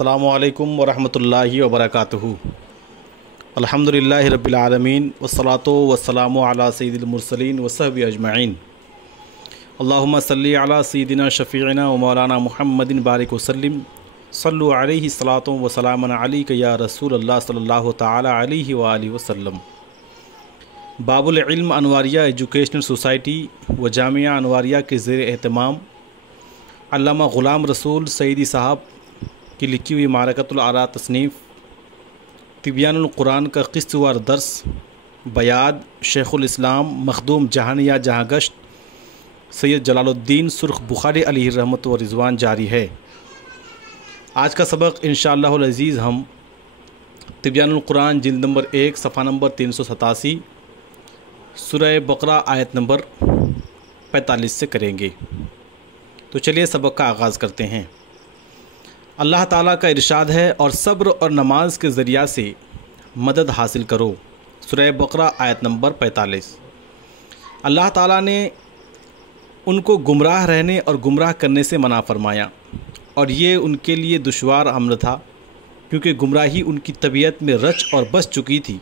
السلام علیکم ورحمۃ اللہ وبرکاتہ۔ الحمدللہ رب العالمین والصلاة والسلام علی سید المرسلین وصحبہ اجمعین۔ اللہم صلی علی سیدنا شفیعنا و مولانا محمد بارک وسلم، صلو علیہ الصلاۃ وسلام علیک یا رسول اللہ صلی اللہ تعالی علیہ وآلہ وسلم۔ باب العلم انواریہ ایجوکیشنل سوسائٹی و جامعہ انواریہ کے زیر اہتمام علامہ غلام رسول سعیدی صاحب کی لکھی ہوئی معرکۃ الآراء تصنیف تبیان القرآن کا قسط وار درس بیاد شیخ الاسلام مخدوم جہانیہ جہاں گشت سید جلال الدین سرخ بخاری علیہ رحمت و رضوان جاری ہے۔ آج کا سبق انشاءاللہ العزیز ہم تبیان القرآن جلد نمبر 1 صفحہ نمبر 387 سورہ بقرہ آیت نمبر 45 سے کریں گے۔ تو چلیے سبق کا آغاز کرتے ہیں۔ اللہ تعالیٰ کا ارشاد ہے، اور صبر اور نماز کے ذریعہ سے مدد حاصل کرو۔ سورہ بقرہ آیت نمبر 45۔ اللہ تعالیٰ نے ان کو گمراہ رہنے اور گمراہ کرنے سے منع فرمایا، اور یہ ان کے لیے دشوار امر تھا، کیونکہ گمراہی ان کی طبیعت میں رچ اور بس چکی تھی۔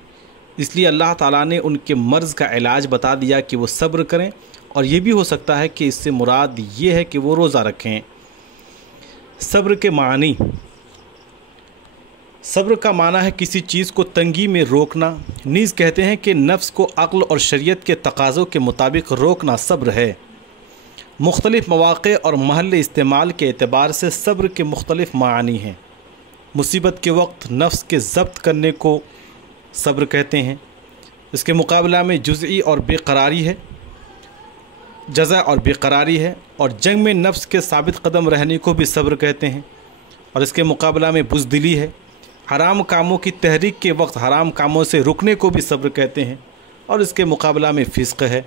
اس لیے اللہ تعالیٰ نے ان کے مرض کا علاج بتا دیا کہ وہ صبر کریں، اور یہ بھی ہو سکتا ہے کہ اس سے مراد یہ ہے کہ وہ روزہ رکھیں۔ صبر کے معنی، صبر کا معنی ہے کسی چیز کو تنگی میں روکنا، نیز کہتے ہیں کہ نفس کو عقل اور شریعت کے تقاضوں کے مطابق روکنا صبر ہے۔ مختلف مواقع اور محل استعمال کے اعتبار سے صبر کے مختلف معانی ہیں۔ مصیبت کے وقت نفس کے ضبط کرنے کو صبر کہتے ہیں۔ اس کے مقابلہ میں جزعی اور بے قراری ہے، جزع اور بے قراری ہے، اور جنگ میں نفس کے ثابت قدم رہنے کو بھی صبر کہتے ہیں، اور اس کے مقابلہ میں بزدلی ہے۔ حرام کاموں کی تحریک کے وقت حرام کاموں سے رکنے کو بھی صبر کہتے ہیں، اور اس کے مقابلہ میں فسق ہے۔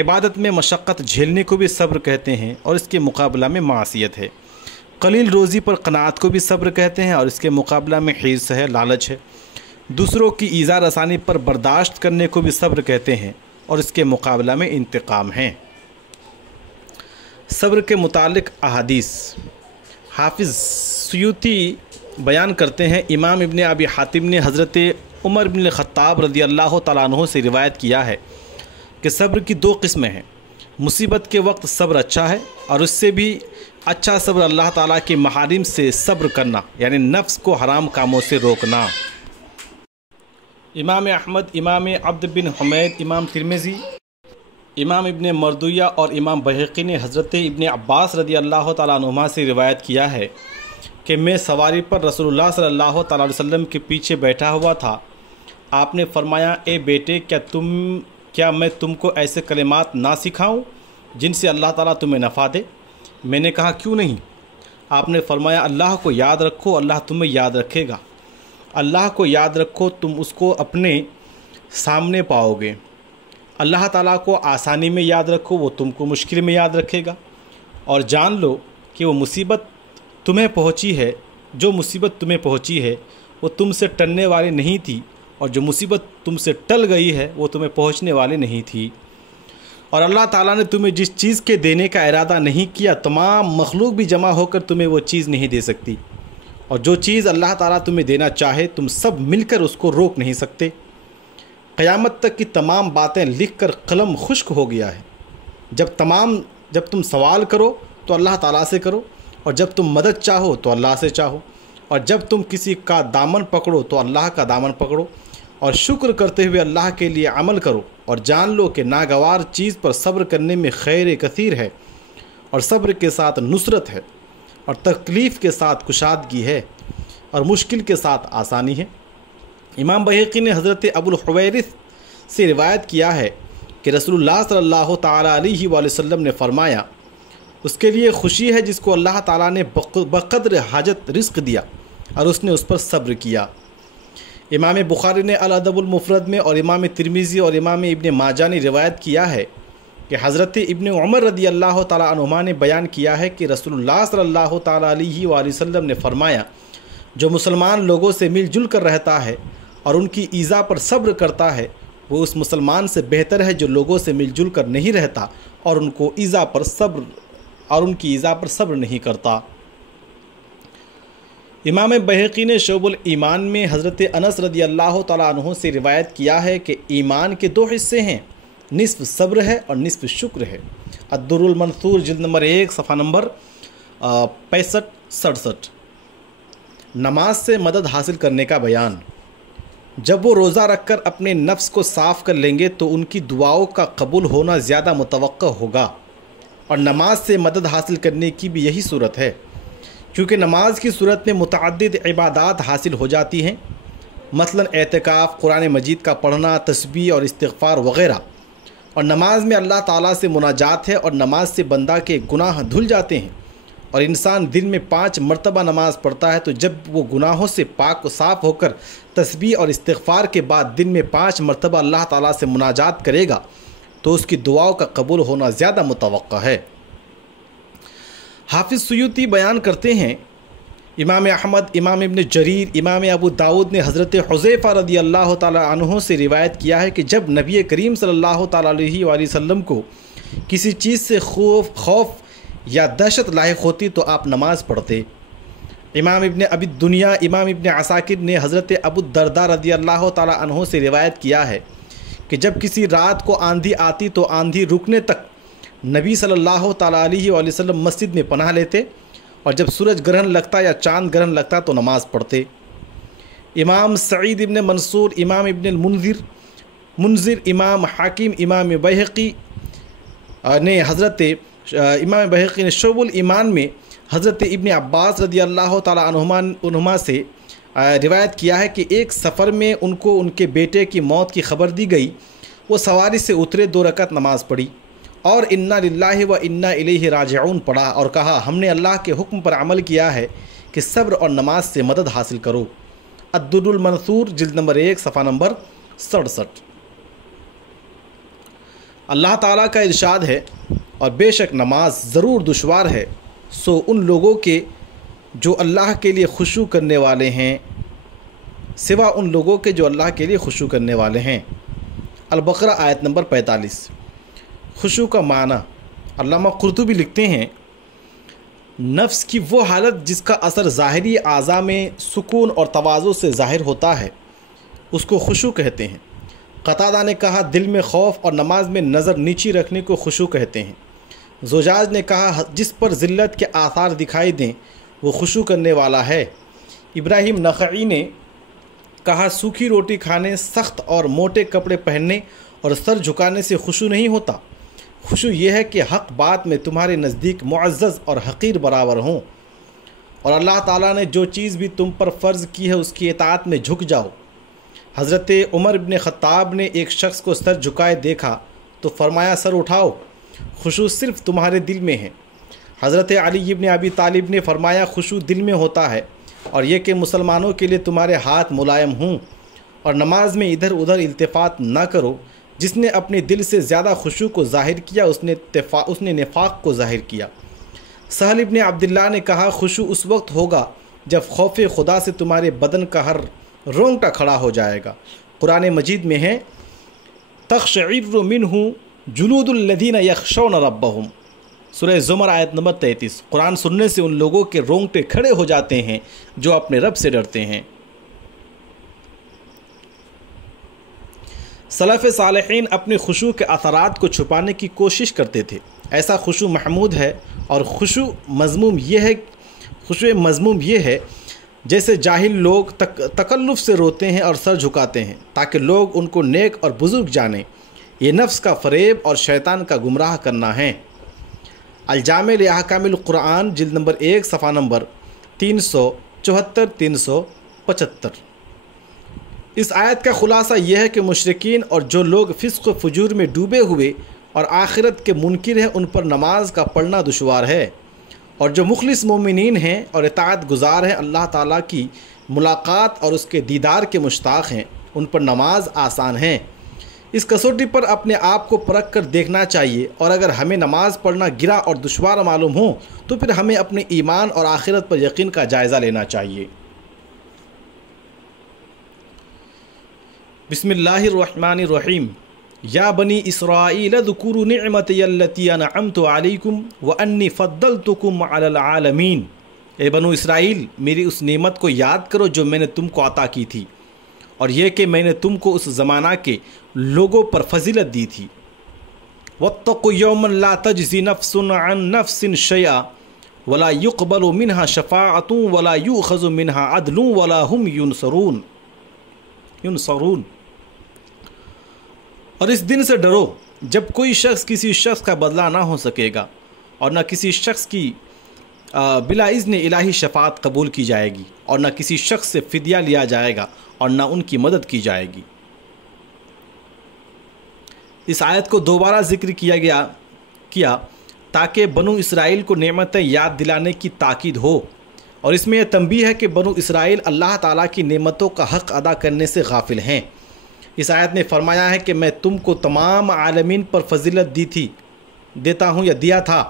عبادت میں مشقت جھیلنے کو بھی صبر کہتے ہیں، اور اس کے مقابلہ میں معصیت ہے۔ قلیل روزی پر قناعت کو بھی صبر کہتے ہیں، اور اس کے مقابلہ میں حرص ہے، لالچ ہے۔ دوسروں کی ایذا رسانی پر برداشت کرنے کو بھی صبر کہتے ہیں، اور اس کے مقابلہ میں انتقام ہے۔ صبر کے متعلق احادیث حافظ سیوطی بیان کرتے ہیں، امام ابن ابی حاتم نے حضرت عمر بن الخطاب رضی اللہ تعالیٰ عنہ سے روایت کیا ہے کہ صبر کی 2 قسمیں ہیں۔ مصیبت کے وقت صبر اچھا ہے، اور اس سے بھی اچھا صبر اللہ تعالیٰ کے محارم سے صبر کرنا، یعنی نفس کو حرام کاموں سے روکنا۔ امام احمد، امام عبد بن حمید، امام ترمذی، امام ابن مردویہ اور امام بہقی نے حضرت ابن عباس رضی اللہ تعالیٰ عنہما سے روایت کیا ہے کہ میں سواری پر رسول اللہ صلی اللہ تعالیٰ علیہ وسلم کے پیچھے بیٹھا ہوا تھا۔ آپ نے فرمایا، اے بیٹے، کیا میں تم کو ایسے کلمات نہ سکھاؤں جن سے اللہ تعالیٰ تمہیں نفع دے؟ میں نے کہا، کیوں نہیں؟ آپ نے فرمایا، اللہ کو یاد رکھو، اللہ تمہیں یاد رکھے گا۔ اللہ کو یاد رکھو، تم اس کو اپنے سامنے پاؤ گے۔ اللہ تعالیٰ کو آسانی میں یاد رکھو، وہ تم کو مشکل میں یاد رکھے گا۔ اور جان لو کہ وہ مصیبت تمہیں پہنچی ہے، جو مصیبت تمہیں پہنچی ہے وہ تم سے ٹلنے والی نہیں تھی، اور جو مصیبت تم سے ٹل گئی ہے وہ تمہیں پہنچنے والی نہیں تھی۔ اور اللہ تعالیٰ نے تمہیں جس چیز کے دینے کا ارادہ نہیں کیا، تمام مخلوق بھی جمع ہو کر تمہیں وہ چیز نہیں دے سکتی، اور جو چیز اللہ تعالیٰ تمہیں دینا چاہے تم سب مل کر اس کو روک نہیں سکتے۔ قیامت تک کی تمام باتیں لکھ کر قلم خشک ہو گیا ہے۔ جب تم سوال کرو تو اللہ تعالیٰ سے کرو، اور جب تم مدد چاہو تو اللہ سے چاہو، اور جب تم کسی کا دامن پکڑو تو اللہ کا دامن پکڑو، اور شکر کرتے ہوئے اللہ کے لیے عمل کرو، اور جان لو کہ ناگوار چیز پر صبر کرنے میں خیر کثیر ہے، اور صبر کے ساتھ نصرت ہے، اور تکلیف کے ساتھ کشادگی ہے، اور مشکل کے ساتھ آسانی ہے۔ امام بہقی نے حضرت ابو الحویرث سے روایت کیا ہے کہ رسول اللہ صلی اللہ تعالیٰ علیہ وآلہ وسلم نے فرمایا، اس کے لیے خوشی ہے جس کو اللہ تعالیٰ نے بقدر حاجت رزق دیا، اور اس نے اس پر صبر کیا۔ امام بخاری نے الادب المفرد میں، اور امام ترمذی اور امام ابن ماجہ نے روایت کیا ہے کہ حضرت ابن عمر رضی اللہ تعالیٰ عنہما نے بیان کیا ہے کہ رسول اللہ صلی اللہ تعالیٰ علیہ وآلہ وسلم نے فرمایا، جو مسلمان لوگوں سے مل جل کر رہتا ہے اور ان کی ایذا پر صبر کرتا ہے، وہ اس مسلمان سے بہتر ہے جو لوگوں سے مل جل کر نہیں رہتا اور ان کی ایذا پر صبر نہیں کرتا۔ امام بہقی نے شعب الایمان میں حضرت انس رضی اللہ تعالیٰ عنہ سے روایت کیا ہے کہ ایمان کے دو حصے ہیں، نصف صبر ہے اور نصف شکر ہے۔ الدر المنثور جلد نمبر 1 صفحہ نمبر 65-67۔ نماز سے مدد حاصل کرنے کا بیان۔ جب وہ روزہ رکھ کر اپنے نفس کو صاف کر لیں گے تو ان کی دعاؤں کا قبول ہونا زیادہ متوقع ہوگا، اور نماز سے مدد حاصل کرنے کی بھی یہی صورت ہے، کیونکہ نماز کی صورت میں متعدد عبادات حاصل ہو جاتی ہیں، مثلا اعتکاف، قرآن مجید کا پڑھنا، تسبیح اور استغفار وغیرہ، اور نماز میں اللہ تعالیٰ سے مناجات ہے، اور نماز سے بندہ کے گناہ دھل جاتے ہیں، اور انسان دن میں 5 مرتبہ نماز پڑھتا ہے تو جب وہ گناہوں سے پاک و صاف ہو کر تسبیح اور استغفار کے بعد دن میں 5 مرتبہ اللہ تعالیٰ سے مناجات کرے گا تو اس کی دعاؤں کا قبول ہونا زیادہ متوقع ہے۔ حافظ سیوطی بیان کرتے ہیں، امام احمد، امام ابن جریر، امام ابو داود نے حضرت حذیفہ رضی اللہ تعالیٰ عنہ سے روایت کیا ہے کہ جب نبی کریم صلی اللہ تعالیٰ علیہ وآلہ وسلم کو کسی چیز سے خوف یا دہشت لاحق ہوتی تو آپ نماز پڑھتے۔ امام ابن ابی دنیا، امام ابن عساکر نے حضرت ابو الدرداء رضی اللہ تعالیٰ عنہ سے روایت کیا ہے کہ جب کسی رات کو آندھی آتی تو آندھی رکنے تک نبی صلی اللہ تعالیٰ علیہ وآلہ وسلم مسجد میں پناہ لیتے، اور جب سورج گرہن لگتا یا چاند گرہن لگتا تو نماز پڑھتے۔ امام سعید ابن منصور، امام ابن المنذر، امام حاکم، امام بہقی نے امام بہقی نے شعب الایمان میں حضرت ابن عباس رضی اللہ تعالیٰ عنہما سے روایت کیا ہے کہ ایک سفر میں ان کو ان کے بیٹے کی موت کی خبر دی گئی، وہ سواری سے اترے، 2 رکعت نماز پڑھی اور انا للہ و انا الیہ راجعون پڑھا، اور کہا ہم نے اللہ کے حکم پر عمل کیا ہے کہ صبر اور نماز سے مدد حاصل کرو۔ الدر المنثور جلد نمبر 1 صفحہ نمبر 67۔ اللہ تعالیٰ کا ارشاد ہے، اور بے شک نماز ضرور دشوار ہے، سو ان لوگوں کے جو اللہ کے لیے خشوع کرنے والے ہیں، سوا ان لوگوں کے جو اللہ کے لیے خشوع کرنے والے ہیں۔ البقرہ آیت نمبر 45۔ خشوع کا معنی، علامہ قرطبی لکھتے ہیں، نفس کی وہ حالت جس کا اثر ظاہری اعضاء میں سکون اور تواضع سے ظاہر ہوتا ہے، اس کو خشوع کہتے ہیں۔ قتادہ نے کہا دل میں خوف اور نماز میں نظر نیچی رکھنے کو خشوع کہتے ہیں۔ زجاج نے کہا جس پر ذلت کے آثار دکھائی دیں وہ خشوع کرنے والا ہے۔ ابراہیم نخعی نے کہا سوکھی روٹی کھانے، سخت اور موٹے کپڑے پہننے اور سر جھکانے سے خشوع نہیں ہوتا، خشوع یہ ہے کہ حق بات میں تمہارے نزدیک معزز اور حقیر برابر ہوں، اور اللہ تعالیٰ نے جو چیز بھی تم پر فرض کی ہے اس کی اطاعت میں جھک جاؤ۔ حضرت عمر بن خطاب نے ایک شخص کو سر جھکائے دیکھا تو فرمایا سر اٹھاؤ، خشوع صرف تمہارے دل میں ہے۔ حضرت علی بن ابی طالب نے فرمایا خشوع دل میں ہوتا ہے، اور یہ کہ مسلمانوں کے لیے تمہارے ہاتھ ملائم ہوں، اور نماز میں ادھر ادھر التفات نہ کرو۔ جس نے اپنے دل سے زیادہ خشوع کو ظاہر کیا اس نے نفاق کو ظاہر کیا۔ سہل بن عبداللہ نے کہا خشوع اس وقت ہوگا جب خوف خدا سے تمہارے بدن کا ہر رونگٹا کھڑا ہو جائے گا۔ قرآن مجید میں ہے تقشعر منہ جلود الذین یخشون ربہم، سورہ زمر آیت نمبر 33۔ قرآن سننے سے ان لوگوں کے رونگٹے کھڑے ہو جاتے ہیں جو اپنے رب سے ڈرتے ہیں۔ سلف صالحین اپنے خشوع کے اثرات کو چھپانے کی کوشش کرتے تھے، ایسا خشوع محمود ہے، اور خشوع مذموم یہ ہے جیسے جاہل لوگ تکلف سے روتے ہیں اور سر جھکاتے ہیں تاکہ لوگ ان کو نیک اور بزرگ جانیں، یہ نفس کا فریب اور شیطان کا گمراہ کرنا ہے۔ الجامع لاحکام القرآن جلد نمبر 1 صفحہ نمبر 374-375۔ اس آیت کا خلاصہ یہ ہے کہ مشرکین اور جو لوگ فسق و فجور میں ڈوبے ہوئے اور آخرت کے منکر ہیں ان پر نماز کا پڑھنا دشوار ہے، اور جو مخلص مومنین ہیں اور اطاعت گزار ہیں، اللہ تعالیٰ کی ملاقات اور اس کے دیدار کے مشتاق ہیں، ان پر نماز آسان ہے۔ اس کسوٹی پر اپنے آپ کو پرکھ کر دیکھنا چاہیے، اور اگر ہمیں نماز پڑھنا گرا اور دشوار معلوم ہو تو پھر ہمیں اپنے ایمان اور آخرت پر یقین کا جائزہ لینا چاہیے۔ بسم اللہ الرحمن الرحیم۔ یا بنی اسرائیل اذکروا نعمتی التی انعمت علیکم وانی فضلتکم علی العالمین۔ اے بنو اسرائیل، میری اس نعمت کو یاد کرو جو میں نے تم کو عطا کی تھی، اور یہ کہ میں نے تم کو اس زمانہ کے لوگوں پر فضیلت دی تھی۔ وَاتَّقُوا يَوْمًا لَا تَجْزِي نَفْسٌ عَن نَفْسٍ شَيْئًا وَلَا يُقْبَلُ مِنْهَا شَفَاعَةٌ وَلَا يُؤْخَذُ مِنْهَا عَدْلٌ وَلَا هُمْ يُنصَرُونَ۔ اور اس دن سے ڈرو جب کوئی شخص کسی شخص کا بدلہ نہ ہو سکے گا، اور نہ کسی شخص کی بلا اذن الہی شفاعت قبول کی جائے گی، اور نہ کسی شخص سے فدیہ لیا جائے گا، اور نہ ان کی مدد کی جائے گی۔ اس آیت کو دوبارہ ذکر کیا تاکہ بنو اسرائیل کو نعمتیں یاد دلانے کی تاکید ہو، اور اس میں یہ تنبیہ ہے کہ بنو اسرائیل اللہ تعالیٰ کی نعمتوں کا حق ادا کرنے سے غافل ہیں۔ اس آیت نے فرمایا ہے کہ میں تم کو تمام عالمین پر فضیلت دیتا ہوں یا دیا تھا۔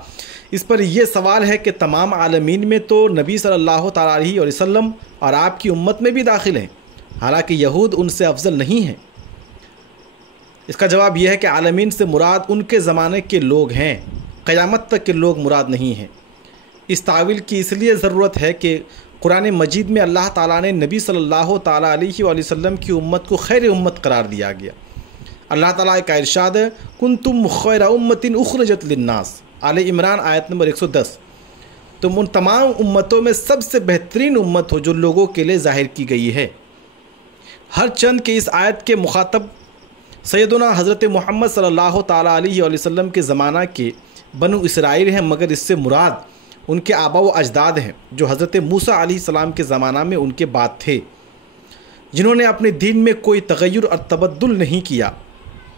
اس پر یہ سوال ہے کہ تمام عالمین میں تو نبی صلی اللہ تعالیٰ علیہ وسلم اور آپ کی امت میں بھی داخل ہیں، حالانکہ یہود ان سے افضل نہیں ہیں۔ اس کا جواب یہ ہے کہ عالمین سے مراد ان کے زمانے کے لوگ ہیں، قیامت تک کے لوگ مراد نہیں ہیں۔ اس تعویل کی اس لیے ضرورت ہے کہ قرآن مجید میں اللہ تعالیٰ نے نبی صلی اللہ تعالیٰ علیہ وسلم کی امت کو خیر امت قرار دیا گیا۔ اللہ تعالیٰ کا ارشاد ہے کنتم خیر امت اخرجت للناس، آل عمران آیت نمبر 110۔ تم ان تمام امتوں میں سب سے بہترین امت ہو جو لوگوں کے لیے ظاہر کی گئی ہے۔ ہر چند کے اس آیت کے مخاطب سیدنا حضرت محمد صلی اللہ تعالیٰ علیہ وسلم کے زمانہ کے بنو اسرائیل ہیں، مگر اس سے مراد ان کے آبا و اجداد ہیں جو حضرت موسیٰ علیہ السلام کے زمانہ میں ان کے بعد تھے، جنہوں نے اپنے دین میں کوئی تغیر اور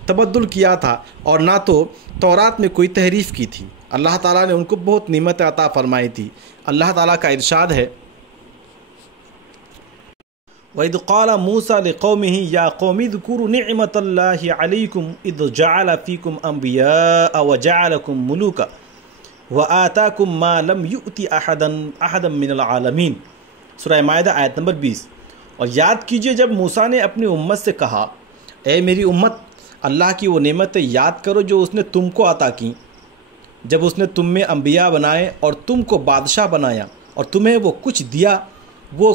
تبدل کیا تھا، اور نہ تو تورات میں کوئی تحریف کی تھی۔ اللہ تعالیٰ نے ان کو بہت نعمت عطا فرمائی تھی۔ اللہ تعالیٰ کا ارشاد ہے وَإِذْ قَالَ مُوسَىٰ لِقَوْمِهِ يَا قَوْمِ اذْكُرُوا نِعْمَةَ اللَّهِ عَلَيْكُمْ إِذْ جَعَلَ فِيكُمْ أَنْبِيَاءَ وَجَعَلَكُمْ مُلُوكًا وَآتَاكُمْ مَا لَمْ يُؤْتِ أَحَدًا مِّنَ الْعَالَمِينَ، سورہ مائدہ آیت نمبر 20۔ اور یاد کیجئے جب موسیٰ نے اپنی امت سے کہا، اے میری امت، اللہ کی وہ نعمتیں یاد کرو جو اس نے تم کو عطا کیں، جب اس نے تم میں انبیاء بنائے اور تم کو بادشاہ بنایا، اور تمہیں وہ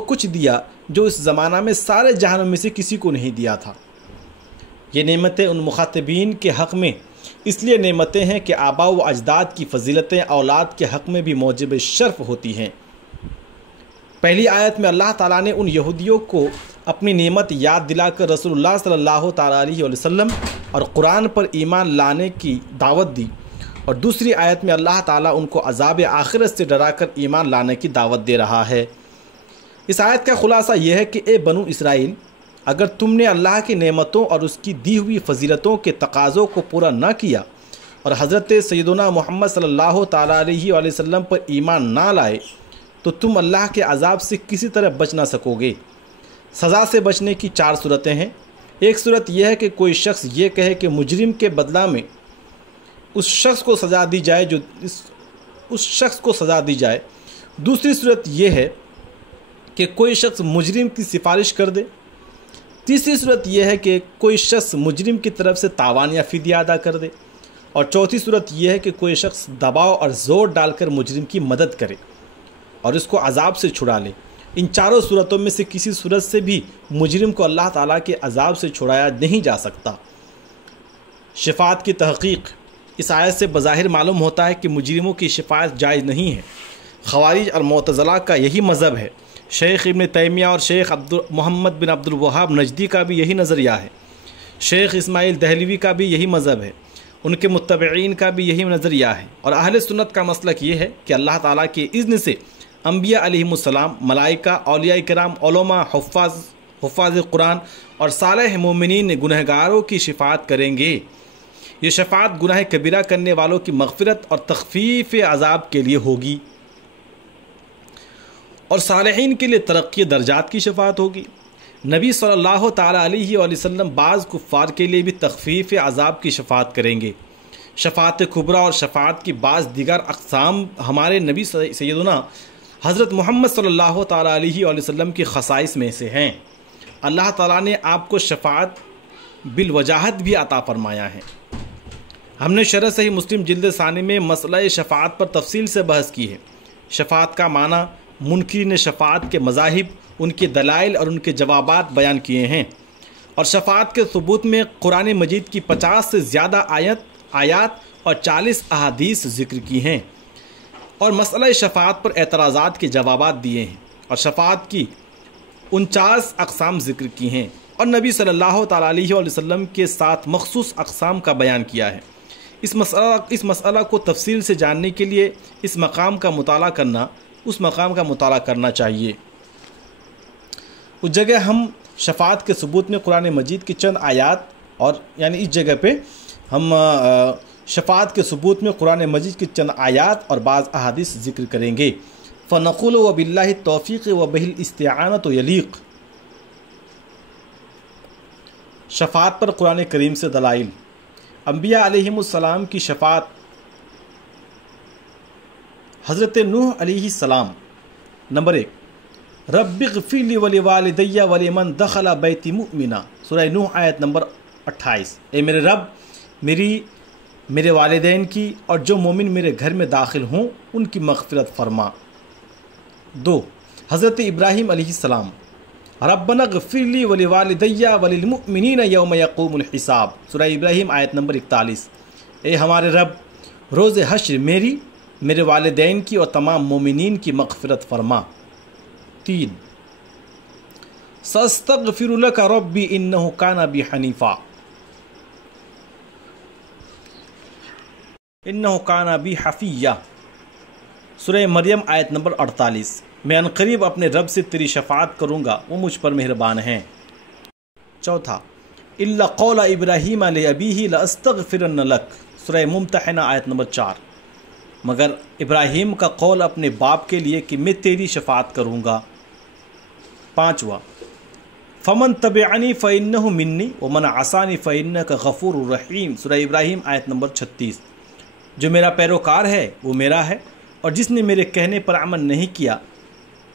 کچھ دیا جو اس زمانہ میں سارے جہانوں میں سے کسی کو نہیں دیا تھا۔ یہ نعمتیں ان مخاطبین کے حق میں اس لیے نعمتیں ہیں کہ آبا و اجداد کی فضیلتیں اولاد کے حق میں بھی موجب شرف ہوتی ہیں۔ پہلی آیت میں اللہ تعالیٰ نے ان یہودیوں کو اپنی نعمت یاد دلا کر رسول اللہ صلی اللہ تعالیٰ علیہ وسلم اور قرآن پر ایمان لانے کی دعوت دی، اور دوسری آیت میں اللہ تعالیٰ ان کو عذاب آخرت سے ڈرا کر ایمان لانے کی دعوت دے رہا ہے۔ اس آیت کا خلاصہ یہ ہے کہ اے بنو اسرائیل، اگر تم نے اللہ کی نعمتوں اور اس کی دی ہوئی فضیلتوں کے تقاضوں کو پورا نہ کیا اور حضرت سیدنا محمد صلی اللہ تعالیٰ علیہ وسلم پر ایمان نہ لائے تو تم اللہ کے عذاب سے کسی طرح بچ نہ سکو گے۔ سزا سے بچنے کی 4 صورتیں ہیں۔ ایک صورت یہ ہے کہ کوئی شخص یہ کہے کہ مجرم کے بدلہ میں اس شخص کو سزا دی جائے دوسری صورت یہ ہے کہ کوئی شخص مجرم کی سفارش کر دے۔ تیسری صورت یہ ہے کہ کوئی شخص مجرم کی طرف سے تاوان یا فدیہ ادا کر دے، اور چوتھی صورت یہ ہے کہ کوئی شخص دباؤ اور زور ڈال کر مجرم کی مدد کرے اور اس کو عذاب سے چھڑا لے۔ ان 4 صورتوں میں سے کسی صورت سے بھی مجرم کو اللہ تعالیٰ کے عذاب سے چھڑایا نہیں جا سکتا۔ شفاعت کی تحقیق اس آیت سے بظاہر معلوم ہوتا ہے کہ مجرموں کی شفاعت جائز نہیں ہے۔ خوارج اور معتزلہ کا یہی مذہب ہے۔ شیخ ابن تیمیہ اور شیخ محمد بن عبد الوہاب نجدی کا بھی یہی نظریہ ہے۔ شیخ اسماعیل دہلوی کا بھی یہی مذہب ہے، ان کے متبعین کا بھی یہی نظریہ ہے۔ اور اہل سنت کا مسلک یہ ہے کہ اللہ تعالیٰ کے اذن سے انبیاء علیہم السلام، ملائکہ، اولیاء کرام، علماء، حفاظ قرآن اور صالح مومنین گنہگاروں کی شفاعت کریں گے۔ یہ شفاعت گناہ کبیرہ کرنے والوں کی مغفرت اور تخفیف عذاب کے لیے ہوگی، اور صالحین کے لیے ترقی درجات کی شفاعت ہوگی۔ نبی صلی اللہ تعالیٰ علیہ وسلم بعض کفار کے لیے بھی تخفیف عذاب کی شفاعت کریں گے۔ شفاعت کبریٰ اور شفاعت کی بعض دیگر اقسام ہمارے نبی سیدنا حضرت محمد صلی اللہ تعالیٰ علیہ وسلم کی خصائص میں سے ہیں۔ اللہ تعالیٰ نے آپ کو شفاعت بالوجاہت بھی عطا فرمایا ہے۔ ہم نے شرح صحیح مسلم جلد ثانی میں مسئلہ شفاعت پر تفصیل سے بحث کی ہے۔ شفاعت کا معنی منکرین شفاعت کے مذاہب، ان کے دلائل اور ان کے جوابات بیان کیے ہیں، اور شفاعت کے ثبوت میں قرآن مجید کی 50 سے زیادہ آیات اور 40 احادیث ذکر کی ہیں، اور مسئلہ شفاعت پر اعتراضات کے جوابات دیے ہیں، اور شفاعت کی 49 اقسام ذکر کی ہیں، اور نبی صلی اللہ تعالیٰ علیہ وسلم کے ساتھ مخصوص اقسام کا بیان کیا ہے۔ اس مسئلہ کو تفصیل سے جاننے کے لیے اس مقام کا مطالعہ کرنا چاہیے۔ اس جگہ ہم شفاعت کے ثبوت میں قرآن مجید کی چند آیات، اور یعنی اس جگہ پہ ہم شفاعت کے ثبوت میں قرآن مجید کی چند آیات اور بعض احادیث ذکر کریں گے۔ فنقول وباللہ التوفیق وبہ الاستعانۃ یلیق۔ شفاعت پر قرآن کریم سے دلائل۔ انبیاء علیہم السلام کی شفاعت۔ حضرت نوح علیہ السلام۔ نمبر 1، رب اغفر لی ولوالدی ولمن دخل بیتی مؤمنا، سورہ نوح آیت نمبر 28۔ اے میرے رب، میرے والدین کی اور جو مومن میرے گھر میں داخل ہوں ان کی مغفرت فرما۔ 2، حضرت ابراہیم علیہ السلام۔ ربنا اغفر لی ولوالدی وللمؤمنین یوم یقوم الحساب، سورہ ابراہیم آیت نمبر 41۔ اے ہمارے رب، روز حشر میرے والدین کی اور تمام مومنین کی مغفرت فرما۔ 3، ساستغفر لک ربی انہ کان بی حنیفا، انہ کان بی حفیہ، سورہ مریم آیت نمبر 48۔ میں عنقریب اپنے رب سے تیری شفاعت کروں گا، وہ مجھ پر مہربان ہیں۔ 4، الا قول ابراہیم لابیہ لاستغفرن لک، سورہ ممتحنہ آیت نمبر 4۔ مگر ابراہیم کا قول اپنے باپ کے لیے کہ میں تیری شفاعت کروں گا۔ 5، فمن تبعنی فانہ منی ومن عصانی فانک غفور رحیم، سورہ ابراہیم آیت نمبر 36۔ جو میرا پیروکار ہے وہ میرا ہے، اور جس نے میرے کہنے پر عمل نہیں کیا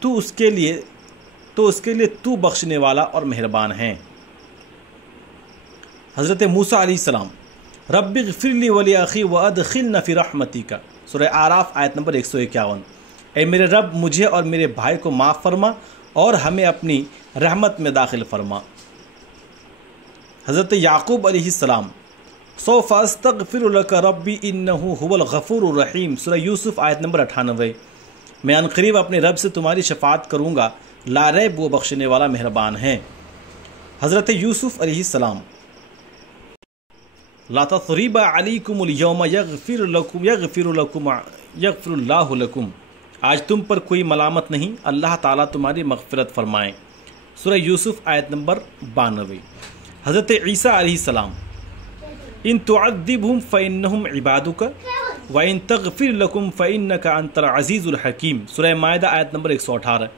تو اس کے لیے تو بخشنے والا اور مہربان ہے۔ حضرت موسیٰ علیہ السلام۔ رب اغفر لی ولاخی وادخلنا فی رحمتک، سورہ اعراف آیت نمبر 151۔ اے میرے رب، مجھے اور میرے بھائی کو معاف فرما اور ہمیں اپنی رحمت میں داخل فرما۔ حضرت یعقوب علیہ السلام۔ سوف استغفر لک ربی انہ هو الغفور الرحیم، سورہ یوسف آیت نمبر 98۔ میں عنقریب اپنے رب سے تمہاری شفاعت کروں گا، لا ریب وہ بخشنے والا مہربان ہے۔ حضرت یوسف علیہ السلام۔ لا تثریب علیکم اليوم یغفر اللہ لکم، آج تم پر کوئی ملامت نہیں، اللہ تعالیٰ تمہاری مغفرت فرمائیں، سورہ یوسف آیت نمبر 92۔ حضرت عیسیٰ علیہ السلام۔ ان تعذبهم فانہم عبادک وان تغفر لکم فانک انت العزیز الحکیم، سورہ مائدہ آیت نمبر 118۔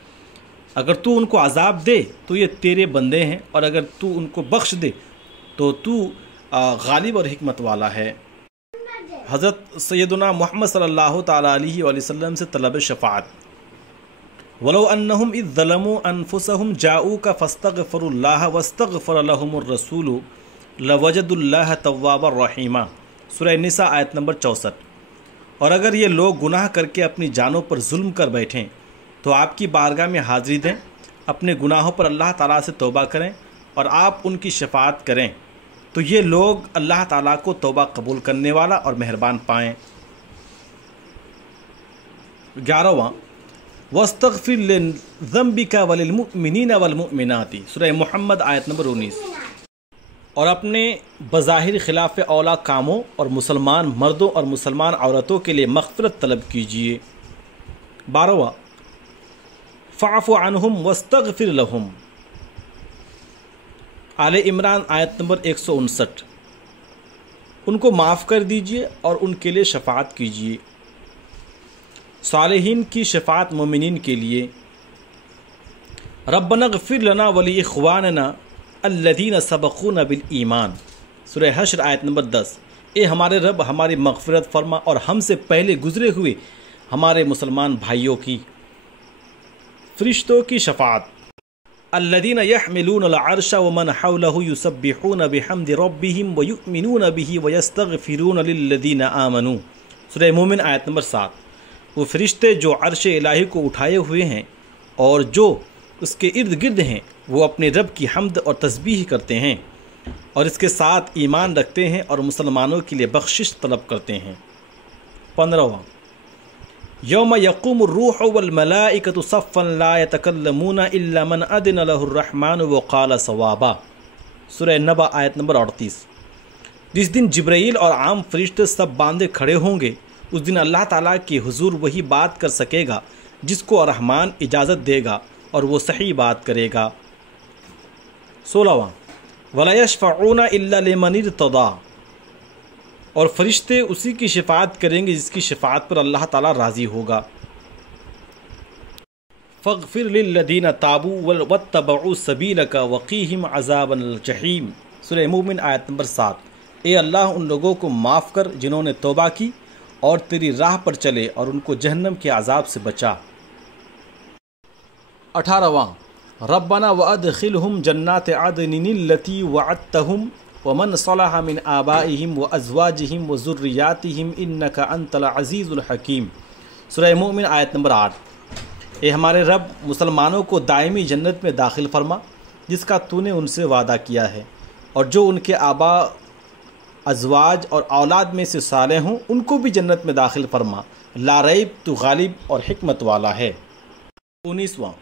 اگر تو ان کو عذاب دے تو یہ تیرے بندے ہیں، اور اگر تو ان کو بخش دے تو تو غالب اور حکمت والا ہے۔ حضرت سیدنا محمد صلی اللہ تعالیٰ علیہ وآلہ وسلم سے طلب شفاعت۔ ولو انہم اذ ظلموا انفسہم جاؤوک فاستغفروا اللہ واستغفر لہم الرسول لوجد اللہ توابا رحیمہ، سورہ نساء آیت نمبر 64۔ اور اگر یہ لوگ گناہ کر کے اپنی جانوں پر ظلم کر بیٹھیں تو آپ کی بارگاہ میں حاضری دیں، اپنے گناہوں پر اللہ تعالیٰ سے توبہ کریں اور آپ ان کی شفاعت کریں تو یہ لوگ اللہ تعالیٰ کو توبہ قبول کرنے والا اور مہربان پائیں۔ 11واں، وَاسْتَغْفِرْ لِذَنْبِكَ وَلِلْمُؤْمِنِينَ وَالْمُؤْمِنَاتِ، سورہ محمد آیت نمبر 19۔ اور اپنے بظاہر خلاف اولا کاموں اور مسلمان مردوں اور مسلمان عورتوں کے لیے مغفرت طلب کیجیے۔ 12واں، فَاعْفُ عَنْهُمْ وَاسْتَغْفِرْ لَهُمْ، آل عمران آیت نمبر 159۔ ان کو معاف کر دیجیے اور ان کے لیے شفاعت کیجیے۔ صالحین کی شفاعت مومنین کے لیے۔ ربنا اغفر لنا ولاخواننا الذین سبقونا بالایمان، سورہ حشر آیت نمبر 10۔ اے ہمارے رب، ہماری مغفرت فرما اور ہم سے پہلے گزرے ہوئے ہمارے مسلمان بھائیوں کی۔ فرشتوں کی شفاعت۔ الذین یحملون العرش ومن حولہ یسبحون بحمد ربہم ویؤمنون بہ ویستغفرون للذین آمنوا، سورہ مومن آیت نمبر 7۔ وہ فرشتے جو عرش الہی کو اٹھائے ہوئے ہیں اور جو اس کے ارد گرد ہیں وہ اپنے رب کی حمد اور تسبیح کرتے ہیں اور اس کے ساتھ ایمان رکھتے ہیں اور مسلمانوں کے لیے بخشش طلب کرتے ہیں۔ 15واں یوم یقوم الروح والملائکۃ صفا لا یتکلمون الا من اذن له الرحمن وقال صوابا، سورہ نبأ آیت نمبر 38۔ جس دن جبرائیل اور عام فرشتے سب باندھے کھڑے ہوں گے، اس دن اللہ تعالیٰ کے حضور وہی بات کر سکے گا جس کو رحمان اجازت دے گا اور وہ صحیح بات کرے گا۔ 16واں وَلَا يَشْفَعُونَ إِلَّا لِمَنِ ارْتَضَىٰ، اور فرشتے اسی کی شفاعت کریں گے جس کی شفاعت پر اللہ تعالیٰ راضی ہوگا۔ فَاغْفِرْ لِلَّذِينَ تَابُوا وَاتَّبَعُوا سَبِيلَكَ وَقِيهِمْ عَذَابَ الْجَحِيمِ، سورہ مومن آیت نمبر 7۔ اے اللہ ان لوگوں کو معاف کر جنہوں نے توبہ کی اور تیری راہ پر چلے اور ان کو جہنم کے عذاب سے بچا۔ 18واں ربنا وادخلهم جنات عدن التي وعدتهم ومن صلح من آبائهم وازواجهم وذرياتهم انك انت العزيز الحكيم، سورہ مومن آیت نمبر 8۔ اے ہمارے رب مسلمانوں کو دائمی جنت میں داخل فرما جس کا تو نے ان سے وعدہ کیا ہے، اور جو ان کے آبا، ازواج اور اولاد میں سے صالح ہوں ان کو بھی جنت میں داخل فرما، لا ریب تو غالب اور حکمت والا ہے۔ 19واں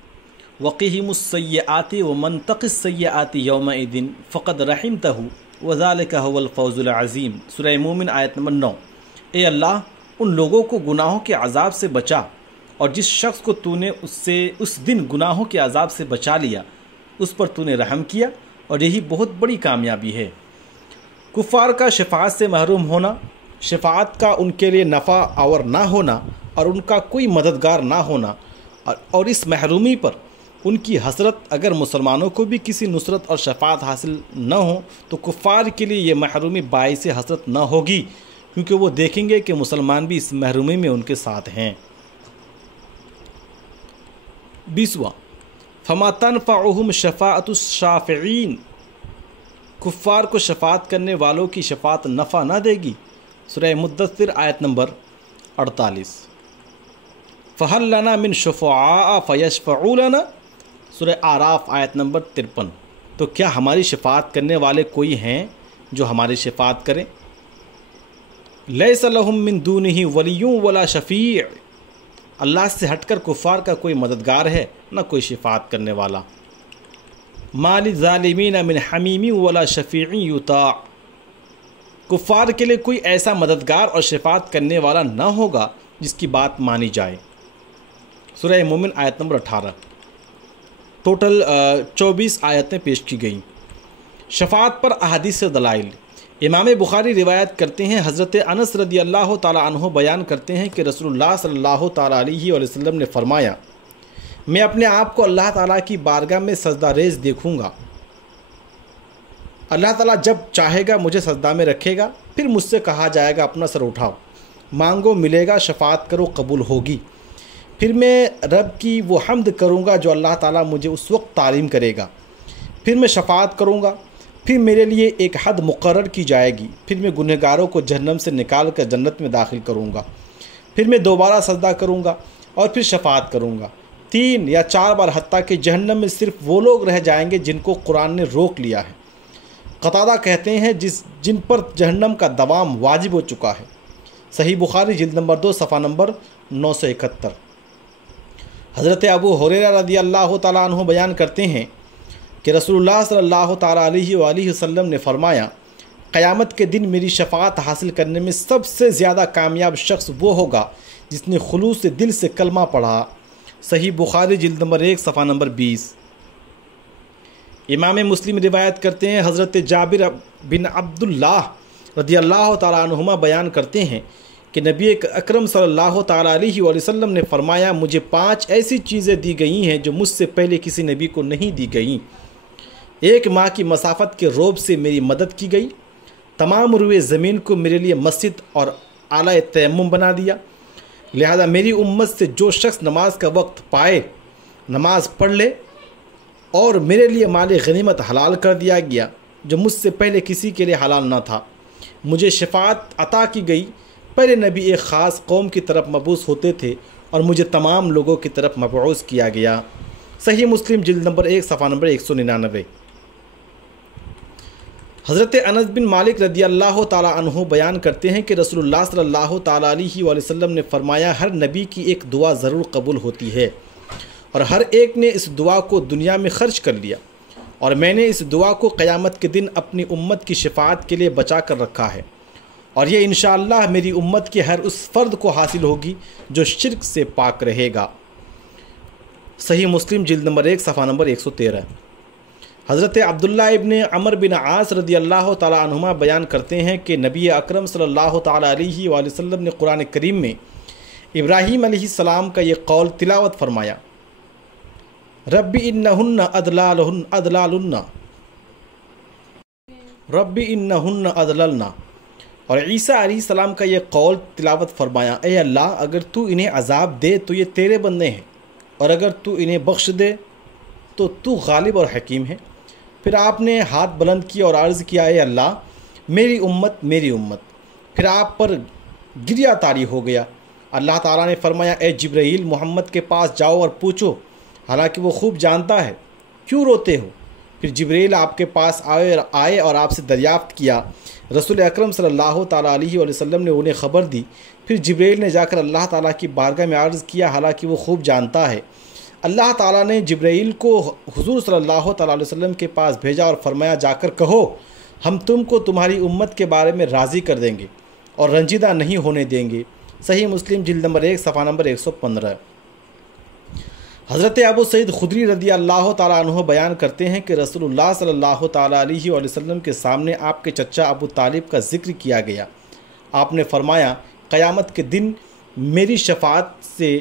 وقیہم السیئات ومن تق السیئات یومئذ فقد رحمتہ وذلک هو الفوز العظیم، سورہ مومن آیت نمبر 9۔ اے اللہ ان لوگوں کو گناہوں کے عذاب سے بچا، اور جس شخص کو تو نے اس دن گناہوں کے عذاب سے بچا لیا اس پر تو نے رحم کیا، اور یہی بہت بڑی کامیابی ہے۔ کفار کا شفاعت سے محروم ہونا، شفاعت کا ان کے لیے نفع آور نہ ہونا اور ان کا کوئی مددگار نہ ہونا، اور اس محرومی پر ان کی حسرت، اگر مسلمانوں کو بھی کسی نصرت اور شفاعت حاصل نہ ہو تو کفار کے لیے یہ محرومی باعث حسرت نہ ہوگی، کیونکہ وہ دیکھیں گے کہ مسلمان بھی اس محرومی میں ان کے ساتھ ہیں۔ 20واں فما تنفعهم شفاعت الشافعین، کفار کو شفاعت کرنے والوں کی شفاعت نفع نہ دے گی، سورہ مدثر آیت نمبر 48۔ فَهَلْ لَنَا مِن شُفَعَاءَ فَيَشْفَعُوا لَنَا، سورہ اعراف آیت نمبر 53۔ تو کیا ہماری شفاعت کرنے والے کوئی ہیں جو ہماری شفاعت کریں؟ لَيْسَ لَهُم مِّن دُونِهِ وَلِيٌّ وَلَا شَفِيعٌ، اللہ سے ہٹ کر کفار کا کوئی مددگار ہے نہ کوئی شفاعت کرنے والا۔ مَا لِلظَّالِمِينَ مِنْ حَمِيمٍ وَلَا شَفِيعٍ يُطَاعُ، کفار کے لیے کوئی ایسا مددگار اور شفاعت کرنے والا نہ ہوگا جس کی بات مانی جائے، سورہ مومن آیت نمبر 18۔ ٹوٹل 24 آیتیں پیش کی گئیں۔ شفاعت پر احادیث سے دلائل۔ امام بخاری روایت کرتے ہیں، حضرت انس رضی اللہ تعالیٰ عنہ بیان کرتے ہیں کہ رسول اللہ صلی اللہ تعالیٰ علیہ وسلم نے فرمایا، میں اپنے آپ کو اللہ تعالیٰ کی بارگاہ میں سجدہ ریز دیکھوں گا، اللہ تعالیٰ جب چاہے گا مجھے سجدہ میں رکھے گا، پھر مجھ سے کہا جائے گا اپنا سر اٹھاؤ، مانگو ملے گا، شفاعت کرو قبول ہوگی۔ پھر میں رب کی وہ حمد کروں گا جو اللہ تعالیٰ مجھے اس وقت تعلیم کرے گا، پھر میں شفاعت کروں گا، پھر میرے لیے ایک حد مقرر کی جائے گی، پھر میں گنہگاروں کو جہنم سے نکال کر جنت میں داخل کروں گا، پھر میں دوبارہ سجدہ کروں گا اور پھر شفاعت کروں گا 3 یا 4 بار، حتیٰ کہ جہنم میں صرف وہ لوگ رہ جائیں گے جن کو قرآن نے روک لیا ہے۔ قتادہ کہتے ہیں جن پر جہنم کا دوام واجب ہو چکا ہے، صحیح بخاری جلد نمبر 2 صفحہ نمبر 971۔ حضرت ابو ہریرہ رضی اللہ تعالیٰ عنہ بیان کرتے ہیں کہ رسول اللہ صلی اللہ تعالیٰ علیہ وآلہ وسلم نے فرمایا، قیامت کے دن میری شفاعت حاصل کرنے میں سب سے زیادہ کامیاب شخص وہ ہوگا جس نے خلوص سے دل سے کلمہ پڑھا، صحیح بخاری جلد نمبر 1 صفحہ نمبر 20۔ امام مسلم روایت کرتے ہیں، حضرت جابر بن عبداللہ رضی اللہ تعالیٰ عنہما بیان کرتے ہیں کہ نبی اکرم صلی اللہ تعالیٰ علیہ وآلہ وسلم نے فرمایا، مجھے 5 ایسی چیزیں دی گئی ہیں جو مجھ سے پہلے کسی نبی کو نہیں دی گئیں۔ 1 ماہ کی مسافت کے روب سے میری مدد کی گئی، تمام روئے زمین کو میرے لیے مسجد اور اعلیٰ تیمم بنا دیا، لہذا میری امت سے جو شخص نماز کا وقت پائے نماز پڑھ لے، اور میرے لیے مال غنیمت حلال کر دیا گیا جو مجھ سے پہلے کسی کے لیے حلال نہ تھا، مجھے شفاعت عطا کی گئی، پہلے نبی ایک خاص قوم کی طرف مبعوث ہوتے تھے اور مجھے تمام لوگوں کی طرف مبعوث کیا گیا۔ صحیح مسلم جلد نمبر 1 صفحہ نمبر 199۔ حضرت انس بن مالک رضی اللہ تعالیٰ عنہ بیان کرتے ہیں کہ رسول اللہ صلی اللہ تعالیٰ علیہ وآلہ وسلم نے فرمایا، ہر نبی کی ایک دعا ضرور قبول ہوتی ہے اور ہر ایک نے اس دعا کو دنیا میں خرچ کر لیا، اور میں نے اس دعا کو قیامت کے دن اپنی امت کی شفاعت کے لیے بچا کر رکھا ہے، اور یہ انشاءاللہ میری امت کے ہر اس فرد کو حاصل ہوگی جو شرک سے پاک رہے گا۔ صحیح مسلم جلد نمبر 1 صفحہ نمبر 113۔ حضرت عبداللہ ابن عمر بن عاص رضی اللہ تعالیٰ عنہما بیان کرتے ہیں کہ نبی اکرم صلی اللہ تعالیٰ علیہ وآلہ وسلم نے قرآن کریم میں ابراہیم علیہ السلام کا یہ قول تلاوت فرمایا، رب انہن اضلالن رب انہن اضللن، اور عیسیٰ علیہ السلام کا یہ قول تلاوت فرمایا، اے اللہ اگر تو انہیں عذاب دے تو یہ تیرے بندے ہیں، اور اگر تو انہیں بخش دے تو تو غالب اور حکیم ہے۔ پھر آپ نے ہاتھ بلند کیا اور عرض کیا، اے اللہ میری امت میری امت۔ پھر آپ پر گریہ طاری ہو گیا۔ اللہ تعالیٰ نے فرمایا، اے جبرائیل محمد کے پاس جاؤ اور پوچھو، حالانکہ وہ خوب جانتا ہے کیوں روتے ہو۔ پھر جبرائیل آپ کے پاس آئے اور آپ سے دریافت کیا۔ رسول اکرم صلی اللہ تعالیٰ علیہ وآلہ وسلم نے انہیں خبر دی۔ پھر جبرائیل نے جا کر اللہ تعالیٰ کی بارگاہ میں عرض کیا، حالانکہ وہ خوب جانتا ہے۔ اللہ تعالیٰ نے جبرائیل کو حضور صلی اللہ تعالیٰ علیہ وسلم کے پاس بھیجا اور فرمایا، جا کر کہو ہم تم کو تمہاری امت کے بارے میں راضی کر دیں گے اور رنجیدہ نہیں ہونے دیں گے۔ صحیح مسلم جلد نمبر 1 صفحہ نمبر 115۔ حضرت ابو سعید خدری رضی اللہ تعالیٰ عنہ بیان کرتے ہیں کہ رسول اللہ صلی اللہ تعالیٰ علیہ وآلہ وسلم کے سامنے آپ کے چچا ابو طالب کا ذکر کیا گیا۔ آپ نے فرمایا، قیامت کے دن میری شفاعت سے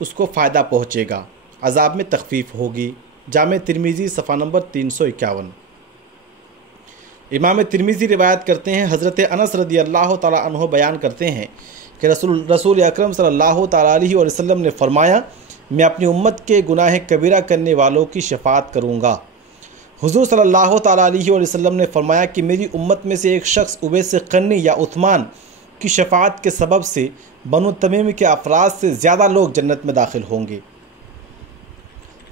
اس کو فائدہ پہنچے گا، عذاب میں تخفیف ہوگی۔ جامع ترمذی صفحہ نمبر 351۔ امام ترمذی روایت کرتے ہیں، حضرت انس رضی اللہ تعالیٰ عنہ بیان کرتے ہیں کہ رسول اکرم صلی اللہ تعالیٰ علیہ وآلہ وسلم نے فرمایا، میں اپنی امت کے گناہ کبیرہ کرنے والوں کی شفاعت کروں گا۔ حضور صلی اللہ تعالیٰ علیہ وآلہ وسلم نے فرمایا کہ میری امت میں سے ایک شخص اویس قرنی یا عثمان کی شفاعت کے سبب سے بنو تمیم کے افراد سے زیادہ لوگ جنت میں داخل ہوں گے۔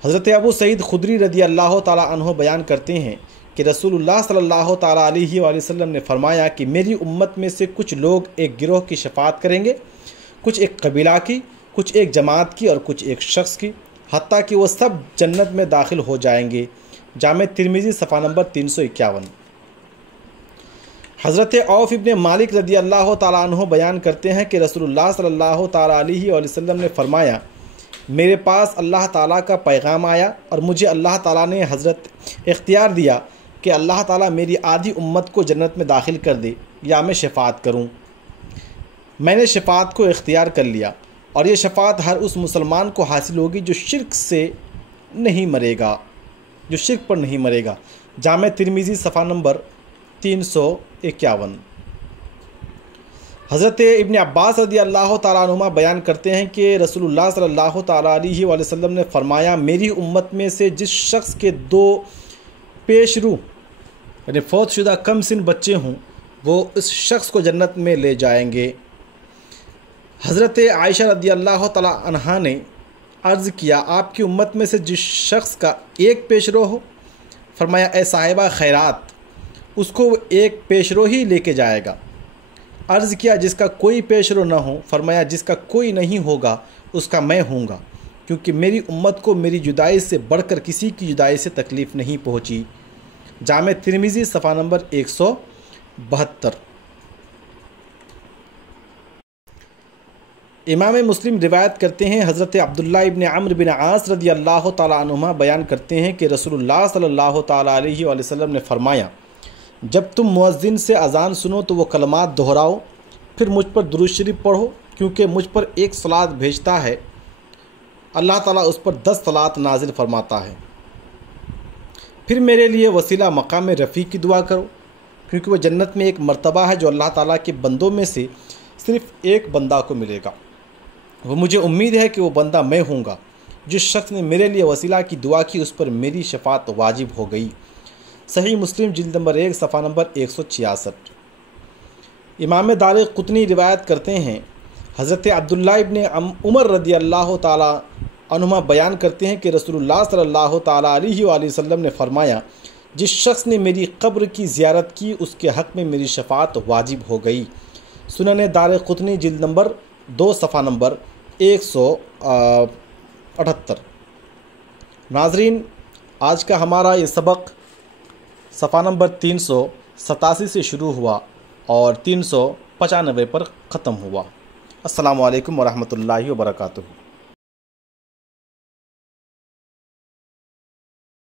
حضرت ابو سعید خدری رضی اللہ تعالیٰ عنہ بیان کرتے ہیں کہ رسول اللہ صلی اللہ تعالیٰ علیہ وآلہ وسلم نے فرمایا کہ میری امت میں سے کچھ لوگ ایک گروہ کی شفاعت کریں گے، کچھ ایک قبیلہ کی، کچھ ایک جماعت کی اور کچھ ایک شخص کی، حتیٰ کہ وہ سب جنت میں داخل ہو جائیں گے۔ جامع ترمذی صفحہ نمبر 351۔ حضرت عوف ابن مالک رضی اللہ تعالیٰ عنہ بیان کرتے ہیں کہ رسول اللہ صلی اللہ تعالیٰ علیہ وآلہ وسلم نے فرمایا، میرے پاس اللہ تعالیٰ کا پیغام آیا اور مجھے اللہ تعالیٰ نے حضرت اختیار دیا کہ اللہ تعالیٰ میری آدھی امت کو جنت میں داخل کر دے یا میں شفاعت کروں۔ میں نے شفاعت کو اختیار کر لیا، اور یہ شفاعت ہر اس مسلمان کو حاصل ہوگی جو شرک پر نہیں مرے گا۔ جامع ترمذی صفحہ نمبر 351۔ حضرت ابن عباس رضی اللہ تعالیٰ عنہما بیان کرتے ہیں کہ رسول اللہ صلی اللہ تعالیٰ علیہ وآلہ وسلم نے فرمایا، میری امت میں سے جس شخص کے 2 پیش رو یعنی فوت شدہ کم سن بچے ہوں وہ اس شخص کو جنت میں لے جائیں گے۔ حضرت عائشہ رضی اللہ تعالیٰ عنہا نے عرض کیا، آپ کی امت میں سے جس شخص کا 1 پیش رو ہو، فرمایا، اے صاحبہ خیرات، اس کو 1 پیش رو ہی لے کے جائے گا۔ عرض کیا، جس کا کوئی پیش رو نہ ہو، فرمایا، جس کا کوئی نہیں ہوگا اس کا میں ہوں گا، کیونکہ میری امت کو میری جدائی سے بڑھ کر کسی کی جدائی سے تکلیف نہیں پہنچی۔ جامع ترمذی صفحہ نمبر 172۔ امام مسلم روایت کرتے ہیں، حضرت عبداللہ ابن عمرو بن عاص رضی اللہ تعالیٰ عنہما بیان کرتے ہیں کہ رسول اللہ صلی اللہ تعالیٰ علیہ وآلہ وسلم نے فرمایا، جب تم مؤذن سے اذان سنو تو وہ کلمات دہراؤ، پھر مجھ پر درود شریف پڑھو، کیونکہ مجھ پر 1 صلاۃ بھیجتا ہے، اللہ تعالیٰ اس پر 10 صلاۃ نازل فرماتا ہے۔ پھر میرے لیے وسیلہ مقام رفیع کی دعا کرو، کیونکہ وہ جنت میں ایک مرتبہ ہے جو اللہ تعالیٰ کے بندوں میں سے صرف 1 بندہ کو ملے گا۔ وہ مجھے امید ہے کہ وہ بندہ میں ہوں گا۔ جس شخص نے میرے لیے وسیلہ کی دعا کی اس پر میری شفاعت واجب ہو گئی۔ صحیح مسلم جلد نمبر 1 صفحہ نمبر 166۔ امام دار قطنی روایت کرتے ہیں، حضرت عبداللہ ابن عمر رضی اللہ تعالیٰ عنہما بیان کرتے ہیں کہ رسول اللہ صلی اللہ تعالیٰ علیہ وآلہ وسلم نے فرمایا، جس شخص نے میری قبر کی زیارت کی اس کے حق میں میری شفاعت واجب ہو گئی۔ سنن دار قطنی جلد نمبر 2 صفحہ نمبر 178۔ ناظرین، آج کا ہمارا یہ سبق صفحہ نمبر 387 سے شروع ہوا اور 395 پر ختم ہوا۔ السلام علیکم ورحمۃ اللہ وبرکاتہ۔